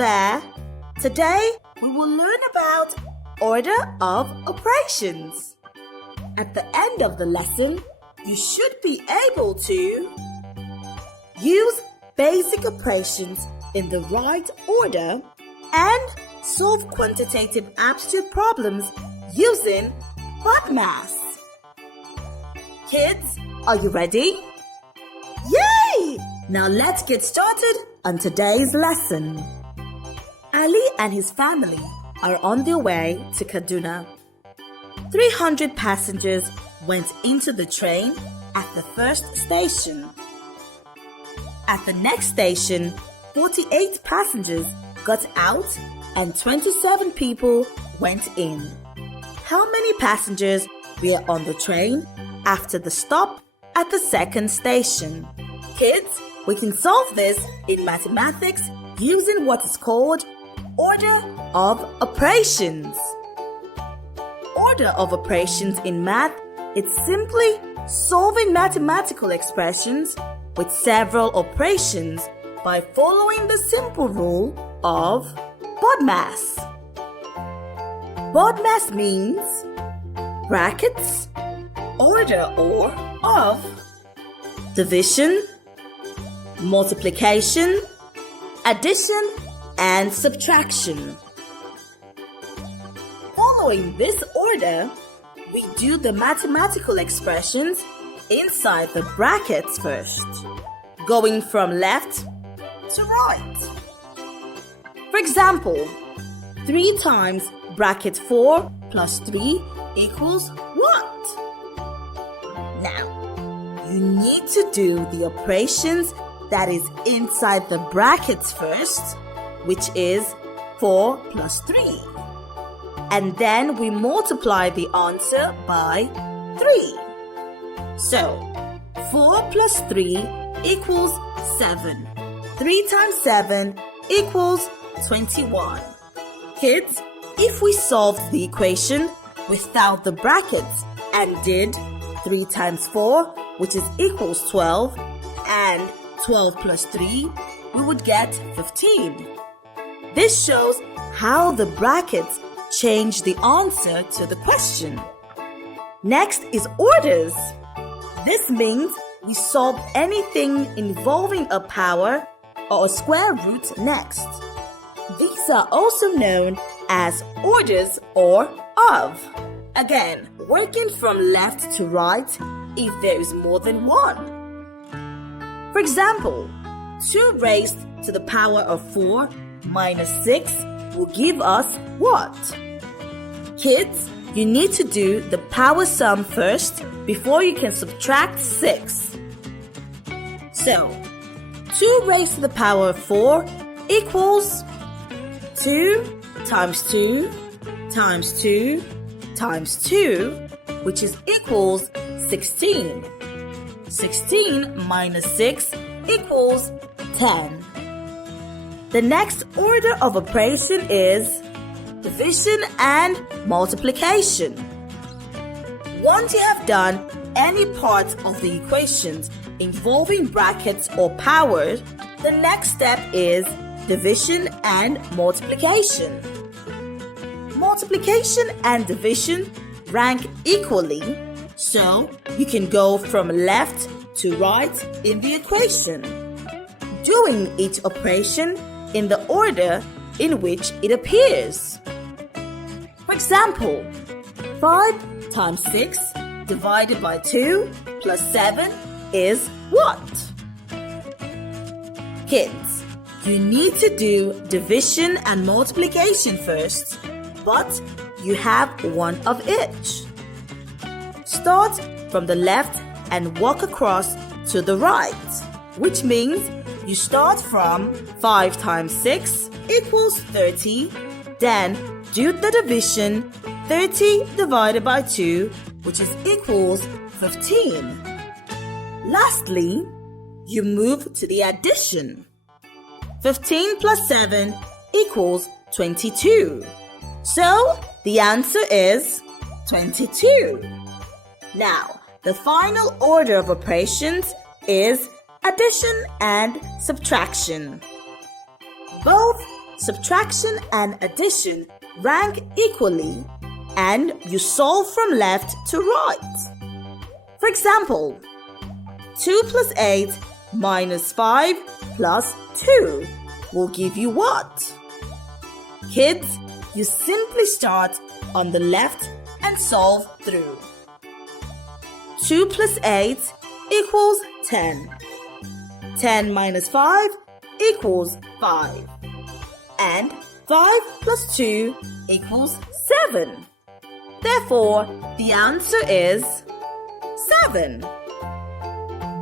there! Today we will learn about order of operations. At the end of the lesson, you should be able to use basic operations in the right order and solve quantitative aptitude problems using BODMAS. Kids, are you ready? Yay! Now let's get started on today's lesson. Ali and his family are on their way to Kaduna. 300 passengers went into the train at the first station. At the next station, 48 passengers got out and 27 people went in. How many passengers were on the train after the stop at the second station? Kids, we can solve this in mathematics using what is called order of operations. Order of operations in math is simply solving mathematical expressions with several operations by following the simple rule of BODMAS. BODMAS means brackets, order or of, division, multiplication, addition, and subtraction. Following this order, we do the mathematical expressions inside the brackets first, going from left to right. For example, 3 times bracket 4 plus 3 equals what? Now, you need to do the operations that is inside the brackets first, which is 4 plus 3. And then we multiply the answer by 3. So, 4 plus 3 equals 7. 3 times 7 equals 21. Kids, if we solved the equation without the brackets and did 3 times 4, which is equals 12, and 12 plus 3, we would get 15. This shows how the brackets change the answer to the question. Next is orders. This means we solve anything involving a power or a square root next. These are also known as orders or of. Again, working from left to right if there is more than one. For example, 2 raised to the power of 4 minus 6 will give us what? Kids, you need to do the power sum first before you can subtract 6. So, 2 raised to the power of 4 equals 2 times 2 times 2 times 2, which is equals 16. 16 minus 6 equals 10. The next order of operation is division and multiplication. Once you have done any part of the equations involving brackets or powers, the next step is division and multiplication. Multiplication and division rank equally, so you can go from left to right in the equation, doing each operation in the order in which it appears. For example, 5 times 6 divided by 2 plus 7 is what? Kids, you need to do division and multiplication first, but you have one of each. Start from the left and walk across to the right, which means you start from 5 times 6 equals 30, then do the division 30 divided by 2, which is equals 15. Lastly, you move to the addition. 15 plus 7 equals 22. So, the answer is 22. Now, the final order of operations is addition and subtraction. Both subtraction and addition rank equally and you solve from left to right. For example, 2 plus 8 minus 5 plus 2 will give you what? Kids, you simply start on the left and solve through. 2 plus 8 equals 10. 10 minus 5 equals 5. And 5 plus 2 equals 7. Therefore, the answer is 7.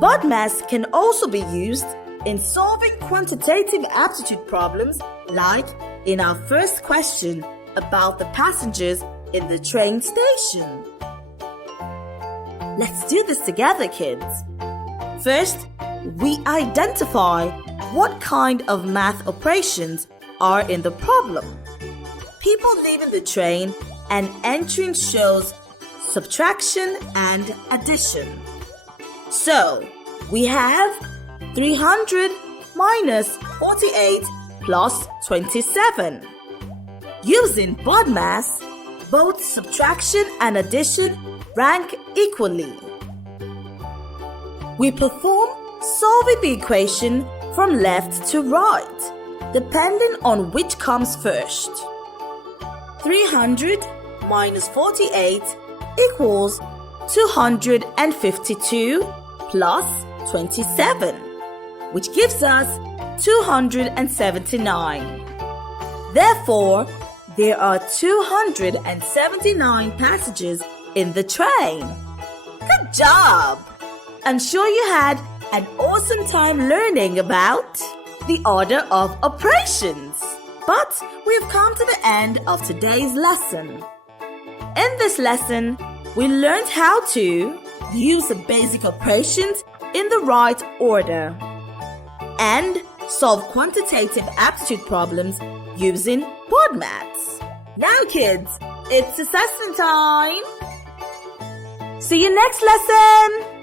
BODMAS can also be used in solving quantitative aptitude problems like in our first question about the passengers in the train station. Let's do this together, kids. First, we identify what kind of math operations are in the problem. People leaving the train and entering shows subtraction and addition. So, we have 300 minus 48 plus 27. Using BODMAS, both subtraction and addition rank equally. We perform solving the equation from left to right, depending on which comes first. 300 minus 48 equals 252 plus 27, which gives us 279. Therefore, there are 279 passengers in the train. Good job! I'm sure you had an awesome time learning about the order of operations. But we've come to the end of today's lesson. In this lesson, we learned how to use the basic operations in the right order and solve quantitative aptitude problems using BODMAS. Now kids, it's assessment time! See you next lesson!